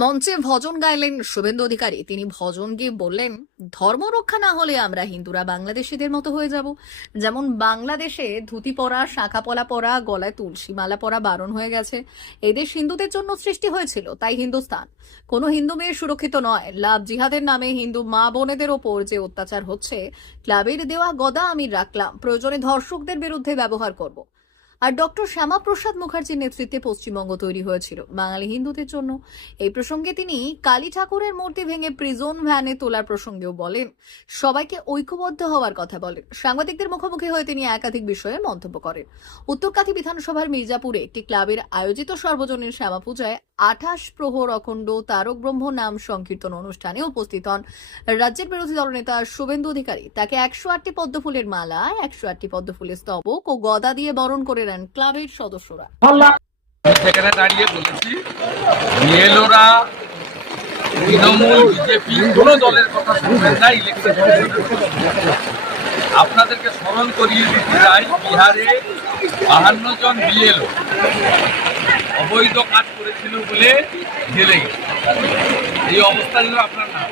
মঞ্চে ভজন গাইলেন শুভেন্দু অধিকারী। তিনি ভজন গিয়ে বললেন, ধর্ম রক্ষা না হলে আমরা হিন্দুরা বাংলাদেশিদের মতো হয়ে যাব। যেমন বাংলাদেশে ধুতি পরা, শাখা পলা পরা, গলায় তুলসী মালা পরা বারণ হয়ে গেছে। এদেশ হিন্দুদের জন্য সৃষ্টি হয়েছিল, তাই হিন্দুস্তান। কোনো হিন্দু মেয়ে সুরক্ষিত নয়। লাভ জিহাদের নামে হিন্দু মা বোনেদের ওপর যে অত্যাচার হচ্ছে, ক্লাবের দেওয়া গদা আমি রাখলাম। প্রয়োজনে ধর্ষকদের বিরুদ্ধে ব্যবহার করব। আর ডক্টর শ্যামাপ্রসাদ মুখার্জির নেতৃত্বে পশ্চিমবঙ্গ তৈরি হয়েছিল বাঙালি হিন্দুদের জন্য। এই প্রসঙ্গে তিনি কালী ঠাকুরের মূর্তি ভেঙে প্রিজন ভ্যানে তোলার প্রসঙ্গেও বলেন, সবাইকে ঐক্যবদ্ধ হওয়ার কথা বলেন। সাংবাদিকদের মুখোমুখি হয়ে তিনি একাধিক বিষয়ে মন্তব্য করেন। উত্তরকাথি বিধানসভার মির্জাপুরে একটি ক্লাবের আয়োজিত সর্বজনীন শ্যামা পূজায় আঠাশ প্রহর অখণ্ড তারক ব্রহ্ম নাম সংকীর্তন অনুষ্ঠানে উপস্থিত হন। রাজ্যের বিরোধী দলনেতা শুভেন্দু অধিকারী। তাকে একশো আটটি পদ্মফুলের মালা, একশো আটটি পদ্মফুলের স্তবক ও গদা দিয়ে বরণ করে নেন ক্লাবের সদস্যরা। সেখানে দাঁড়িয়ে বলেছি, বিএলওরা তৃণমূল বিজেপি কোনো দলের কথা শুনবেন না, ইলেকশন আপনাদেরকে স্মরণ করিয়ে দিতে চাই বিহারে বাহান্ন জন বিএলও অবৈধ কাজ করেছিল বলে জেলে গেছে। এই অবস্থা ছিল আপনার না।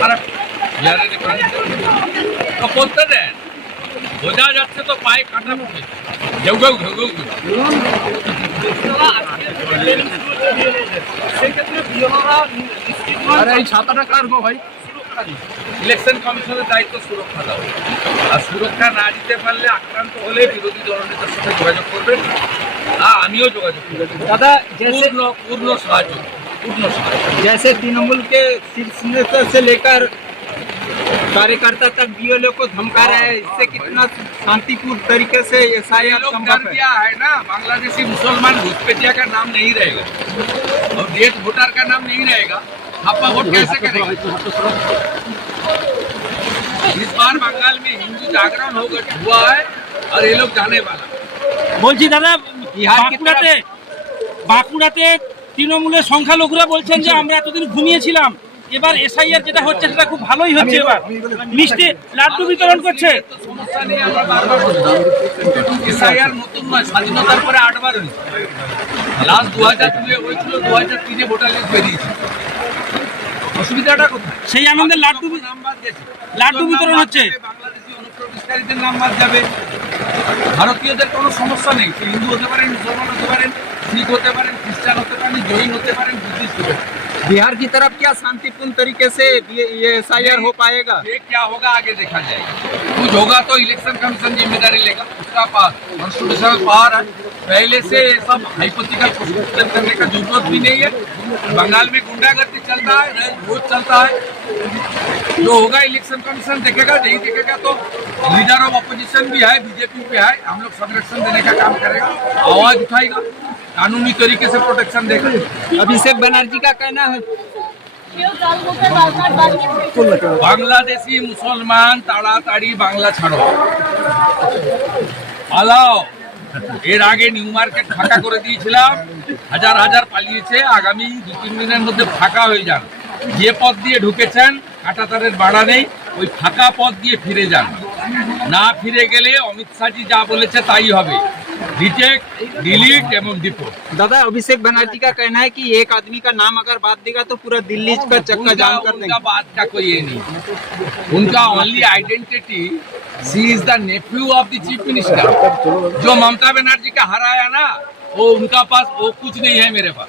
খারাপ বিহারে তো করতে দেন বোঝা যাচ্ছে তো পায়ে কাটা পড়ে ঘেউ ঘেউ ঘেউ ঘেউ ঘেউ। আরে এই ছাতাটা কার গো ভাই? ইলেকশন কমিশনের দায়িত্ব সুরক্ষা দেওয়া আর সুরক্ষা না দিতে পারলে আক্রান্ত হলে বিরোধী দলনেতার সাথে যোগাযোগ করবেন আর আমিও যোগাযোগ করবো दादा जैसे পূর্ণ পূর্ণ সাহায্য পূর্ণ সাহায্য जैसे तृणमूल के शीर्ष नेता से लेकर कार्यकर्ता तक बीएलओ को धमका रहा है इससे कितना शांतिपूर्ण तरीके से एस आई ये आर लोग डर संभव है गया है ना बांग्लादेशी मुसलमान घुसपैठिया का नाम नहीं रहेगा और डेथ वोटर का नाम नहीं रहेगा आपका वोट कैसे करेगा इस बार बंगाल में हिंदू जागरण होगा हुआ है और ये लोग जाने वाला বলছি দাদা বিহার কি বাঁকুড়াতে বাঁকুড়াতে তৃণমূলের সংখ্যালঘুরা বলছেন যে আমরা এতদিন ঘুমিয়েছিলাম এবার এসআইআর যেটা হচ্ছে সেটা খুব ভালোই হচ্ছে এবার মিষ্টি লাড্ডু বিতরণ করছে তো সমস্যা নেই আমরা বারবার বলছি এসআইআর নতুন নয় স্বাধীনতার পরে আটবার হয়েছে লাস্ট দু হাজার দুয়ে হয়েছিল দু হাজার তিনে ভোটার লিস্ট বেরিয়েছে অসুবিধাটা কোথায় সেই আনন্দে লাড্ডু বি- নাম বাদ গেছে লাড্ডু নাম বিতরণ বাদ হচ্ছে। যাবে, বাংলাদেশি অনুপ্রবেশকারীদের নাম বাদ যাবে ভারতীয়দের কোনো সমস্যা নেই সে হিন্দু হতে পারেন মুসলমান হতে পারেন শিখ হতে পারেন খ্রিস্টান হতে পারেন জৈন হতে পারেন বুদ্ধিস্ট হতে পারেন बिहार की तरफ क्या शांतिपूर्ण तरीके से ये एस आई आर हो पाएगा ये क्या होगा आगे देखा जाएगा कुछ होगा तो इलेक्शन कमीशन जिम्मेदारी लेगा उसका पास कॉन्स्टिट्यूशनल पावर है पहले से ये सब हाइपोथिकल प्रोसीजर करने का जरूरत भी नहीं है बंगाल में गुंडागर्दी चलता है रोज चलता है जो होगा इलेक्शन कमीशन देखेगा नहीं देखेगा तो लीडर ऑफ अपोजिशन भी है बीजेपी भी है हम लोग संरक्षण देने का काम करेगा आवाज उठाएगा कानूनी तरीके से प्रोटेक्शन देगा अभिषेक बनर्जी का कहना है বাংলাদেশি মুসলমান তাড়াতাড়ি বাংলা ছাড়ো পালাও এর আগে নিউ মার্কেট ফাঁকা করে দিয়েছিলাম, হাজার হাজার পালিয়েছে, আগামী দু তিন দিনের মধ্যে ফাঁকা হয়ে যান। যে পথ দিয়ে ঢুকেছেন, কাটাতারের বাড়া নেই, ওই ফাঁকা পথ দিয়ে ফিরে যান। না ফিরে গেলে অমিত শাহজি যা বলেছে তাই হবে। रिजेक्ट डिलीट एवं डिपोर्ट दादा अभिषेक बनर्जी का कहना है कि एक आदमी का नाम अगर बात देगा तो पूरा दिल्ली का चक्का जाम कर देगा। बात का कोई ये नहीं। उनका only identity see is the nephew of the chief minister जो ममता बनर्जी का हराया ना वो उनका पास वो कुछ नहीं है मेरे पास।